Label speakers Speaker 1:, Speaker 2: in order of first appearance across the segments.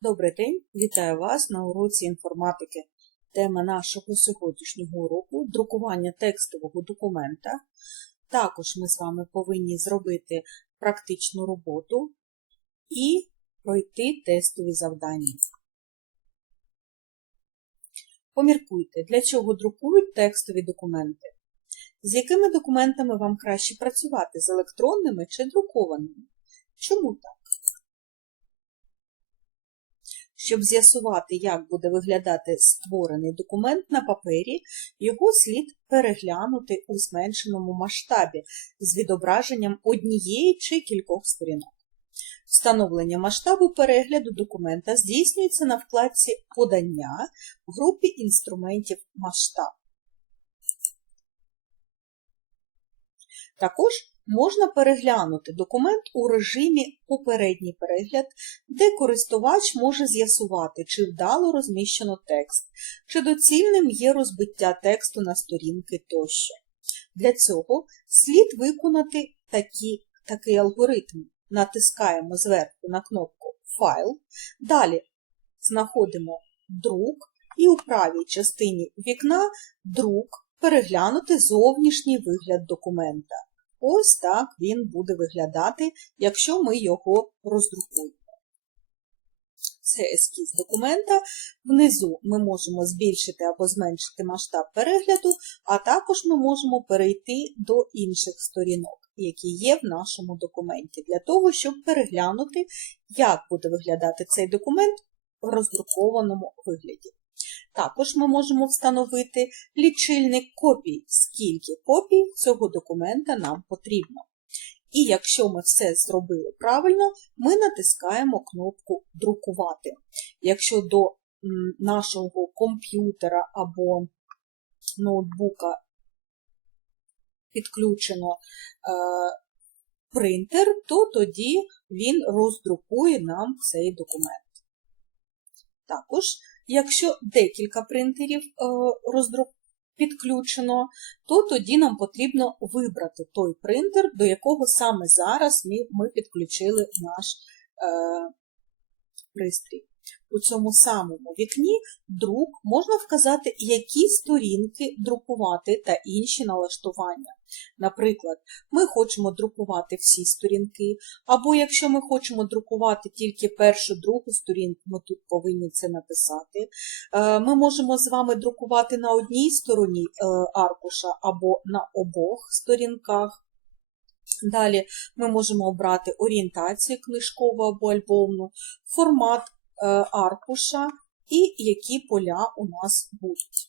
Speaker 1: Добрий день, вітаю вас на уроці інформатики. Тема нашого сьогоднішнього уроку друкування текстового документа. Також ми з вами повинні зробити практичну роботу і пройти тестові завдання. Поміркуйте, для чого друкують текстові документи. З якими документами вам краще працювати? З електронними чи друкованими? Чому так? Щоб з'ясувати, як буде виглядати створений документ на папері, його слід переглянути у зменшеному масштабі з відображенням однієї чи кількох сторінок. Встановлення масштабу перегляду документа здійснюється на вкладці Подання в групі інструментів масштаб. Також можна переглянути документ у режимі Попередній перегляд, де користувач може з'ясувати, чи вдало розміщено текст, чи доцільним є розбиття тексту на сторінки тощо. Для цього слід виконати такі, такий алгоритм. Натискаємо зверху на кнопку Файл, далі знаходимо друк і у правій частині вікна друк переглянути зовнішній вигляд документа. Ось так він буде виглядати, якщо ми його роздрукуємо. Це ескіз документа. Внизу ми можемо збільшити або зменшити масштаб перегляду, а також ми можемо перейти до інших сторінок, які є в нашому документі, для того, щоб переглянути, як буде виглядати цей документ в роздрукованому вигляді. Також ми можемо встановити лічильник копій, скільки копій цього документа нам потрібно. І якщо ми все зробили правильно, ми натискаємо кнопку Друкувати. Якщо до нашого комп'ютера або ноутбука підключено е, принтер, то тоді він роздрукує нам цей документ. Також Якщо декілька принтерів е, підключено, то тоді нам потрібно вибрати той принтер, до якого саме зараз ми підключили наш е, пристрій. У цьому самому вікні друк можна вказати, які сторінки друкувати та інші налаштування. Наприклад, ми хочемо друкувати всі сторінки, або якщо ми хочемо друкувати тільки першу, другу сторінку, ми тут повинні це написати. Е, ми можемо з вами друкувати на одній стороні е, аркуша або на обох сторінках. Далі ми можемо обрати орієнтацію книжкову або альбомну, формат Е, аркуша і які поля у нас будуть.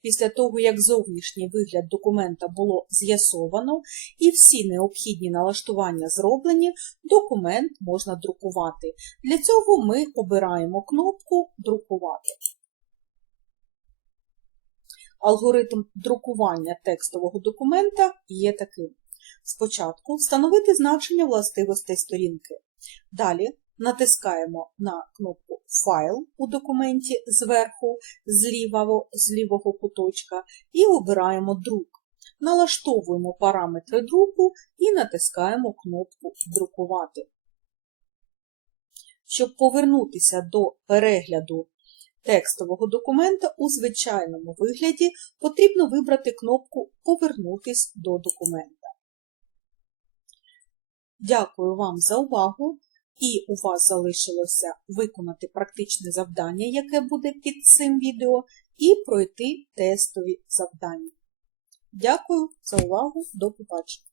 Speaker 1: Після того, як зовнішній вигляд документа було з'ясовано і всі необхідні налаштування зроблені, документ можна друкувати. Для цього ми обираємо кнопку Друкувати. Алгоритм друкування текстового документа є таким. Спочатку встановити значення властивостей сторінки. Далі натискаємо на кнопку Файл у документі зверху, з з лівого куточка і обираємо друк. Налаштовуємо параметри друку і натискаємо кнопку Друкувати. Щоб повернутися до перегляду текстового документа у звичайному вигляді, потрібно вибрати кнопку Повернутись до документа. Дякую вам за увагу! І у вас залишилося виконати практичне завдання, яке буде під цим відео, і пройти тестові завдання. Дякую за увагу, до побачення!